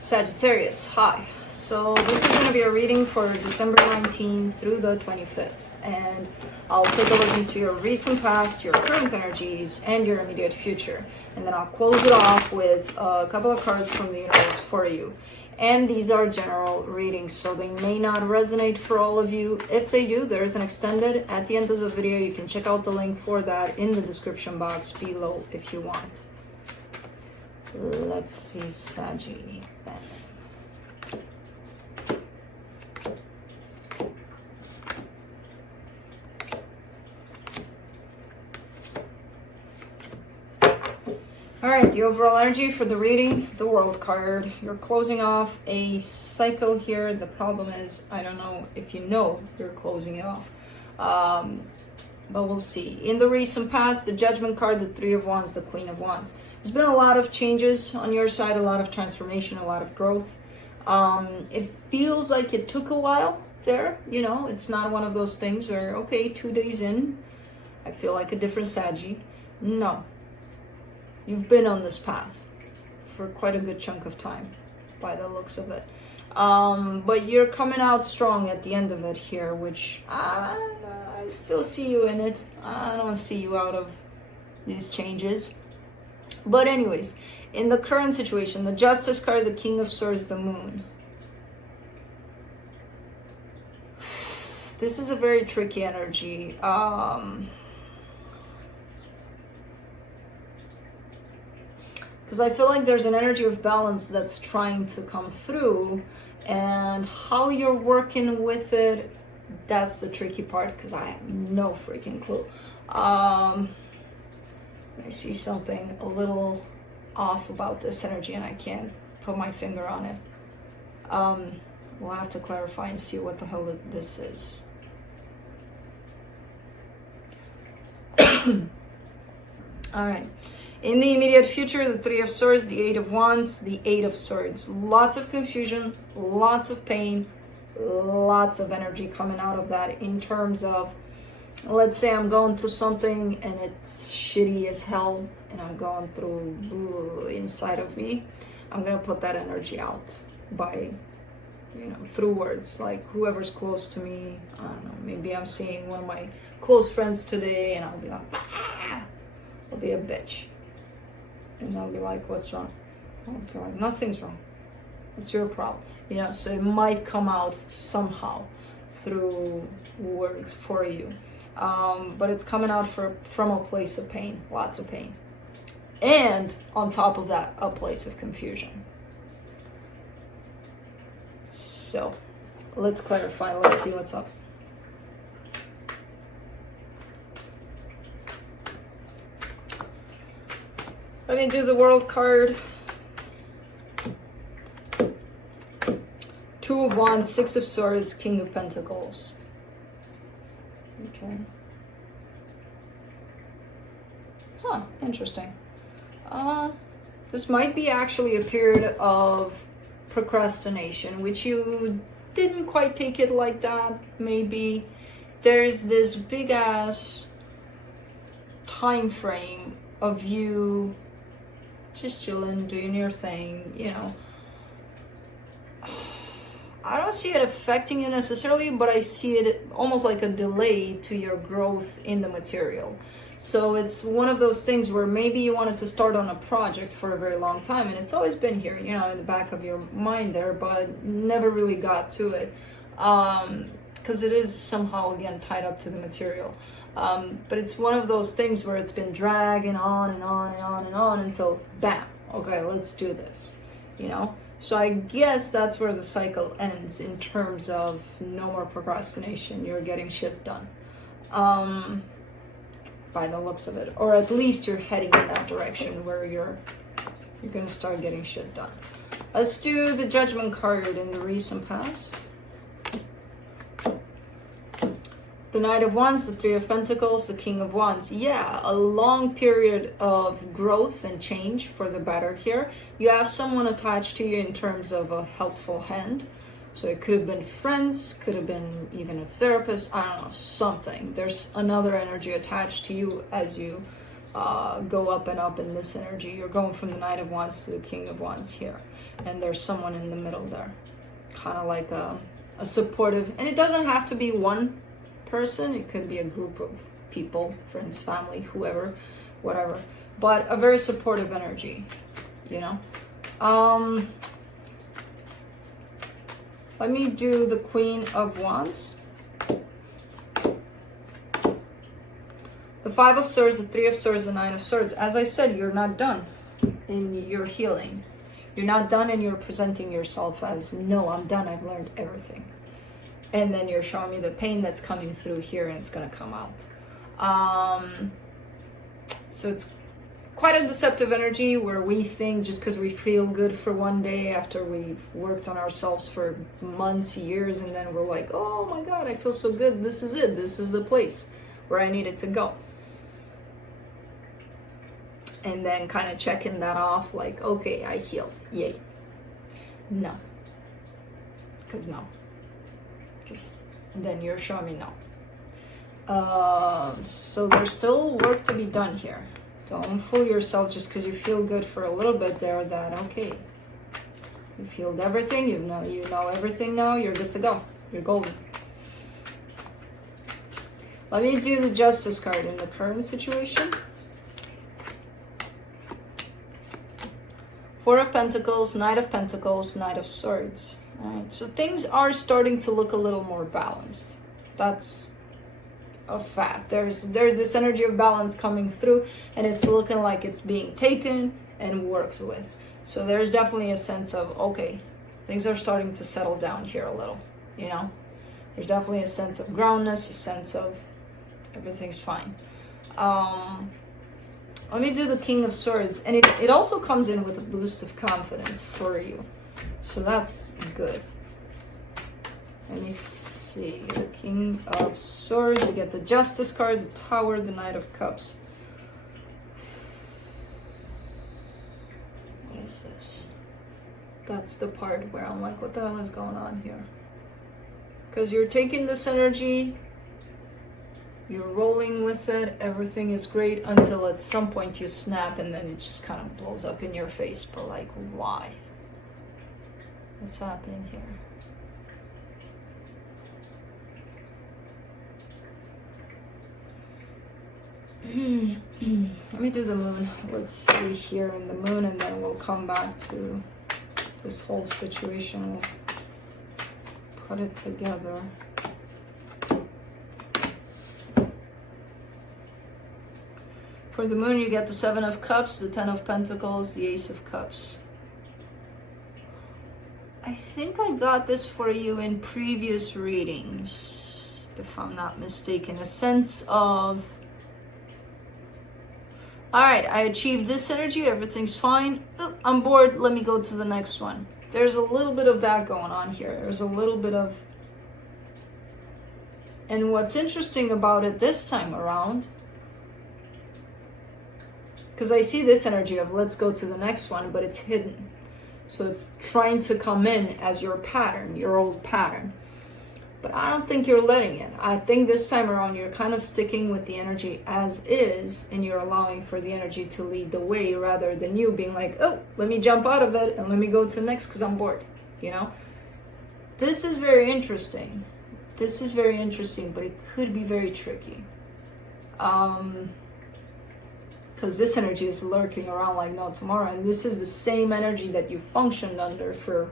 Sagittarius, hi. So this is going to be a reading for December 19th through the 25th. And I'll take a look into your recent past, your current energies, and your immediate future. And then I'll close it off with a couple of cards from the universe for you. And these are general readings, so they may not resonate for all of you. If they do, there's an extended at the end of the video. You can check out the link for that in the description box below if you want. Let's see, Saggy. All right, the overall energy for the reading, the World card. You're closing off a cycle here. The problem is, I don't know if you know you're closing it off, but we'll see. In the recent past, the Judgment card, the Three of Wands, the Queen of Wands. There's been a lot of changes on your side, a lot of transformation, a lot of growth. It feels like it took a while there. You know, it's not one of those things where, okay, 2 days in, I feel like a different Saggy. No. You've been on this path for quite a good chunk of time by the looks of it. But you're coming out strong at the end of it here, which I still see you in it. I don't see you out of these changes. But anyways, in the current situation, the Justice card, the King of Swords, the Moon. This is a very tricky energy. Because I feel like there's an energy of balance that's trying to come through, and how you're working with it, that's the tricky part, because I have no freaking clue. I see something a little off about this energy and I can't put my finger on it. We'll have to clarify and see what the hell this is. All right. In the immediate future, the Three of Swords, the Eight of Wands, the Eight of Swords. Lots of confusion, lots of pain, lots of energy coming out of that in terms of, let's say I'm going through something and it's shitty as hell and I'm going through inside of me. I'm going to put that energy out by, through words, like whoever's close to me. I don't know, maybe I'm seeing one of my close friends today and I'll be like, I'll be a bitch. And they'll be like, what's wrong? I'll be like, nothing's wrong. It's your problem. So it might come out somehow through words for you. But it's coming out from a place of pain, lots of pain. And on top of that, a place of confusion. So let's clarify. Let's see what's up. Let me do the World card. Two of Wands, Six of Swords, King of Pentacles. Okay. Huh, interesting. This might be actually a period of procrastination, which you didn't quite take it like that, maybe. There's this big ass time frame of you just chilling, doing your thing, I don't see it affecting you necessarily, but I see it almost like a delay to your growth in the material. So it's one of those things where maybe you wanted to start on a project for a very long time, and it's always been here, in the back of your mind there, but never really got to it. Because it is somehow, again, tied up to the material. But it's one of those things where it's been dragging on and on and on and on until, bam, okay, let's do this, So I guess that's where the cycle ends in terms of no more procrastination. You're getting shit done, by the looks of it. Or at least you're heading in that direction where you're going to start getting shit done. Let's do the Judgment card in the recent past. The Knight of Wands, the Three of Pentacles, the King of Wands. Yeah, a long period of growth and change for the better here. You have someone attached to you in terms of a helpful hand. So it could have been friends, could have been even a therapist, I don't know, something. There's another energy attached to you as you go up and up in this energy. You're going from the Knight of Wands to the King of Wands here. And there's someone in the middle there. Kind of like a supportive, and it doesn't have to be one person. It could be a group of people, friends, family, whoever, whatever. But a very supportive energy, you know. Let me do the Queen of Wands. The Five of Swords, the Three of Swords, the Nine of Swords. As I said, you're not done in your healing. You're not done, and you're presenting yourself as, no, I'm done. I've learned everything. And then you're showing me the pain that's coming through here, and it's going to come out. So it's quite a deceptive energy where we think just because we feel good for one day after we've worked on ourselves for months, years, and then we're like, oh my God, I feel so good. This is it. This is the place where I needed to go. And then kind of checking that off like, okay, I healed. Yay. No. Because no. Just then you're showing me no. So there's still work to be done here. Don't fool yourself just because you feel good for a little bit there that, okay, you healed everything, you know everything now, you're good to go. You're golden. Let me do the Justice card in the current situation. Four of Pentacles, Knight of Pentacles, Knight of Swords. All right, so things are starting to look a little more balanced. That's a fact. There's this energy of balance coming through, and it's looking like it's being taken and worked with. So there's definitely a sense of, okay, things are starting to settle down here a little, you know? There's definitely a sense of groundness, a sense of everything's fine. Let me do the King of Swords, and it also comes in with a boost of confidence for you. So that's good. Let me see. The King of Swords, you get the Justice card, the Tower, the Knight of Cups. What is this? That's the part where I'm like, what the hell is going on here? Because you're taking this energy, you're rolling with it, everything is great until at some point you snap and then it just kind of blows up in your face. But like, why? What's happening here? Let me do the Moon. Let's see here in the Moon, and then we'll come back to this whole situation. We'll put it together. For the Moon, you get the Seven of Cups, the Ten of Pentacles, the Ace of Cups. I think I got this for you in previous readings, if I'm not mistaken. A sense of, all right, I achieved this energy, everything's fine. Oh, I'm bored, let me go to the next one. There's a little bit of that going on here. There's a little bit of, and what's interesting about it this time around, because I see this energy of let's go to the next one, but it's hidden. So it's trying to come in as your pattern, your old pattern. But I don't think you're letting it. I think this time around you're kind of sticking with the energy as is, and you're allowing for the energy to lead the way rather than you being like, oh, let me jump out of it and let me go to the next because I'm bored, you know? This is very interesting. This is very interesting, but it could be very tricky. Because this energy is lurking around like no tomorrow, and this is the same energy that you functioned under for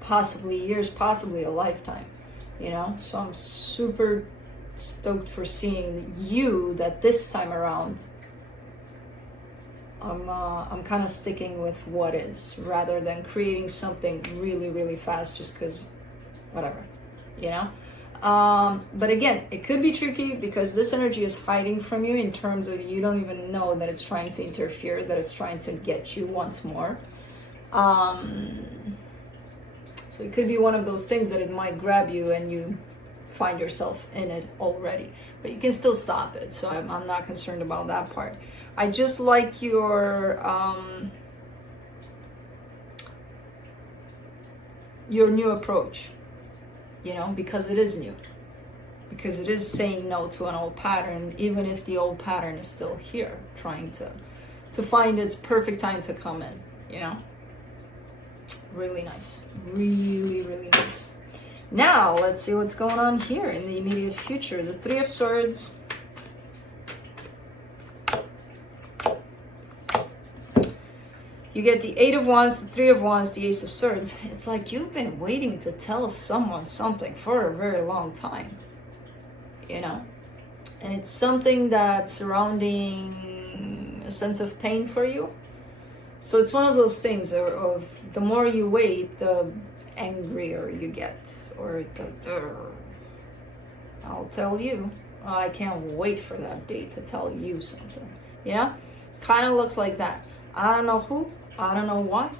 possibly years, possibly a lifetime, you know? So I'm super stoked for seeing you that this time around I'm kind of sticking with what is rather than creating something really, really fast just because whatever, you know? But again, it could be tricky because this energy is hiding from you in terms of you don't even know that it's trying to interfere, that it's trying to get you once more. So it could be one of those things that it might grab you and you find yourself in it already, but you can still stop it. So I'm not concerned about that part. I just like your new approach, you know, because it is new. because it is saying no to an old pattern, even if the old pattern is still here, trying to find its perfect time to come in, you know? Really nice. Really, really nice. Now, let's see what's going on here in the immediate future. The Three of Swords. You get the Eight of Wands, the Three of Wands, the Ace of Swords. It's like you've been waiting to tell someone something for a very long time, you know? And it's something that's surrounding a sense of pain for you. So it's one of those things of the more you wait, the angrier you get. Or I'll tell you. I can't wait for that day to tell you something. You know? Kind of looks like that. I don't know who. I don't know why.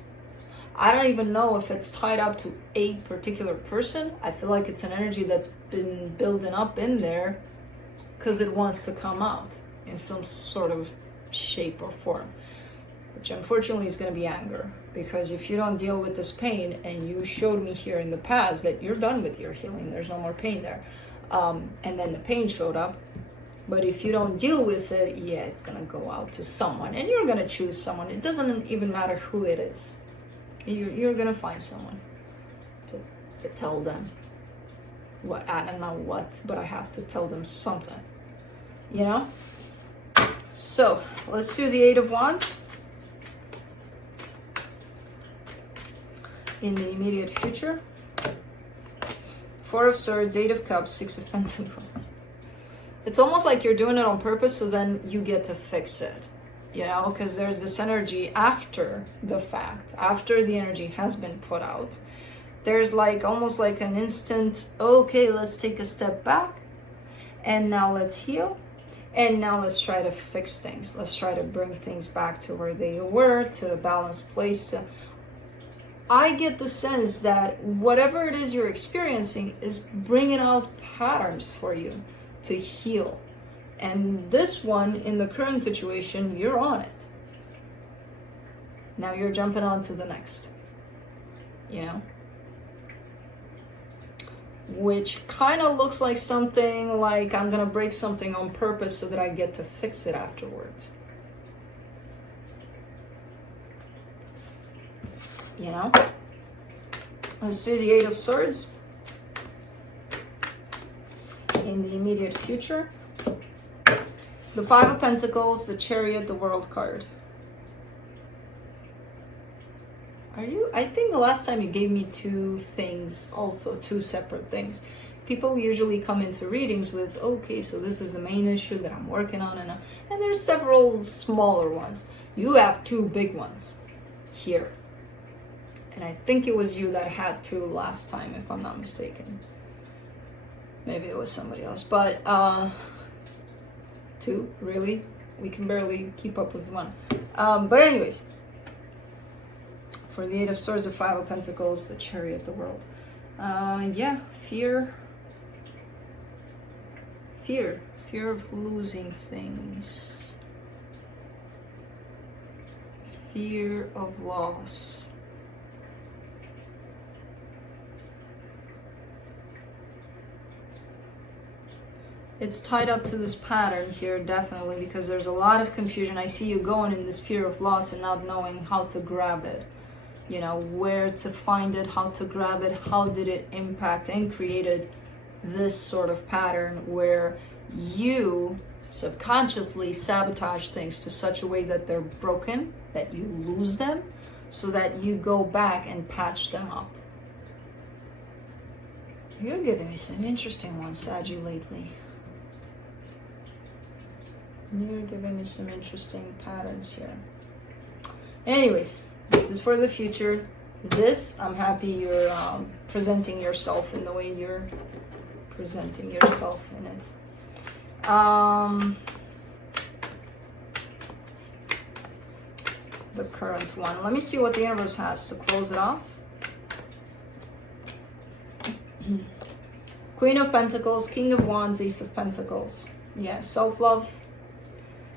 I don't even know if it's tied up to a particular person. I feel like it's an energy that's been building up in there because it wants to come out in some sort of shape or form, which unfortunately is going to be anger. Because if you don't deal with this pain, and you showed me here in the past that you're done with your healing, there's no more pain there, and then the pain showed up. But if you don't deal with it, yeah, it's going to go out to someone. And you're going to choose someone. It doesn't even matter who it is. You're going to find someone to tell them what. I don't know what, but I have to tell them something. You know? So, let's do the Eight of Wands. In the immediate future. Four of Swords, Eight of Cups, Six of Pentacles. It's almost like you're doing it on purpose, so then you get to fix it, you know, because there's this energy after the fact, after the energy has been put out. There's like almost like an instant, okay, let's take a step back, and now let's heal, and now let's try to fix things. Let's try to bring things back to where they were, to a balanced place. I get the sense that whatever it is you're experiencing is bringing out patterns for you to heal. And this one, in the current situation, you're on it. Now you're jumping on to the next. You know? Which kind of looks like something like I'm going to break something on purpose so that I get to fix it afterwards. You know? Let's do the Eight of Swords. In the immediate future, the Five of Pentacles, the Chariot, the World card. I think the last time you gave me two things, also two separate things. People usually come into readings with, okay, so this is the main issue that I'm working on, and there's several smaller ones. You have two big ones here. And I think it was you that had two last time, if I'm not mistaken. Maybe it was somebody else, but two, really? We can barely keep up with one. But anyways, for the Eight of Swords, the Five of Pentacles, the Chariot, the World. Yeah, fear of losing things. Fear of loss. It's tied up to this pattern here, definitely, because there's a lot of confusion. I see you going in this fear of loss and not knowing how to grab it. You know, where to find it, how to grab it, how did it impact and created this sort of pattern where you subconsciously sabotage things to such a way that they're broken, that you lose them, so that you go back and patch them up. You're giving me some interesting ones, Saggy, lately. You're giving me some interesting patterns here. Anyways, this is for the future. This, I'm happy you're presenting yourself in the way you're presenting yourself in it. The current one. Let me see what the universe has to close it off. Queen of Pentacles, King of Wands, Ace of Pentacles. Yeah, self-love.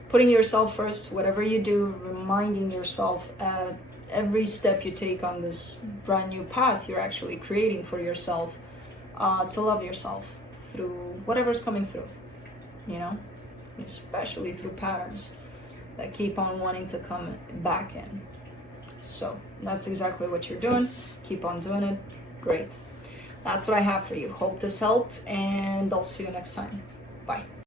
Putting yourself first, whatever you do, reminding yourself at every step you take on this brand new path you're actually creating for yourself, to love yourself through whatever's coming through, you know, especially through patterns that keep on wanting to come back in. So that's exactly what you're doing. Keep on doing it. Great. That's what I have for you. Hope this helped, and I'll see you next time. Bye.